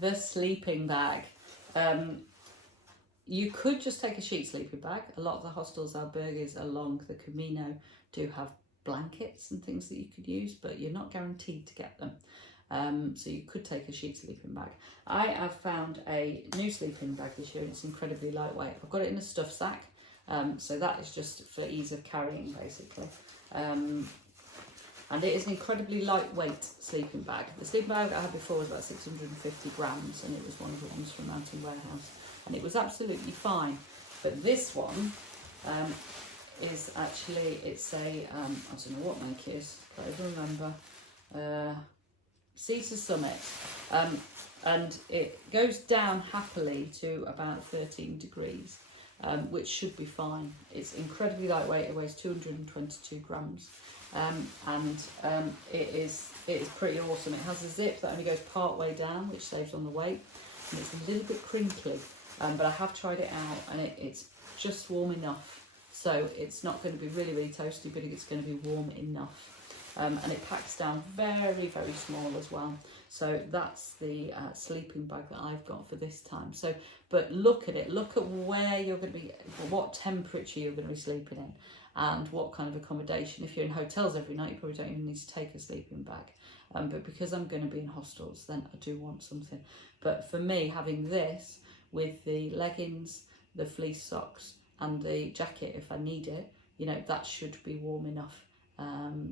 the sleeping bag. You could just take a sheet sleeping bag. A lot of the hostels, albergues along the Camino do have blankets and things that you could use, but you're not guaranteed to get them. So you could take a sheet sleeping bag. I have found a new sleeping bag this year, and it's incredibly lightweight. I've got it in a stuff sack, so that is just for ease of carrying, basically. And it is an incredibly lightweight sleeping bag. The sleeping bag I had before was about 650 grams, and it was one of the ones from Mountain Warehouse, and it was absolutely fine. But this one is actually, it's a, I don't know what make it is, I don't remember, Caesar Summit, and it goes down happily to about 13 degrees, which should be fine. It's incredibly lightweight, it weighs 222 grams. It is pretty awesome. It has a zip that only goes part way down, which saves on the weight, and it's a little bit crinkly, but I have tried it out, and it's just warm enough, so it's not going to be really, really toasty, but it's going to be warm enough. And it packs down very, very small as well. So that's the sleeping bag that I've got for this time. So, but look at it, look at where you're going to be, what temperature you're going to be sleeping in, and what kind of accommodation. If you're in hotels every night, you probably don't even need to take a sleeping bag. But because I'm going to be in hostels, then I do want something. But for me, having this with the leggings, the fleece socks, and the jacket, if I need it, you know, that should be warm enough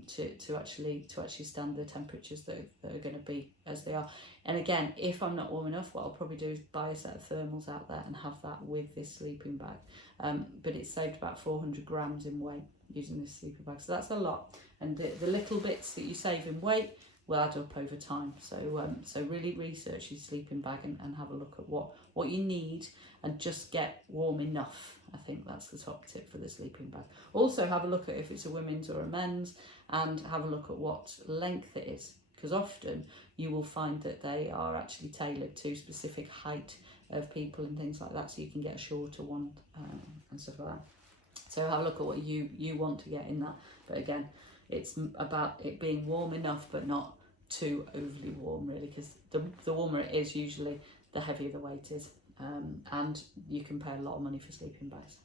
to actually stand the temperatures that are going to be as they are. And again, if I'm not warm enough, what I'll probably do is buy a set of thermals out there and have that with this sleeping bag. But it's saved about 400 grams in weight using this sleeping bag, so that's a lot. And the little bits that you save in weight will add up over time. So really research your sleeping bag and have a look at what you need, and just get warm enough. I think that's the top tip for the sleeping bag. Also have a look at if it's a women's or a men's, and have a look at what length it is, because often you will find that they are actually tailored to specific height of people and things like that, so you can get a shorter one and stuff like that. So have a look at what you want to get in that. But again, it's about it being warm enough, but not too overly warm, really, because the warmer it is, usually the heavier the weight is, and you can pay a lot of money for sleeping bags.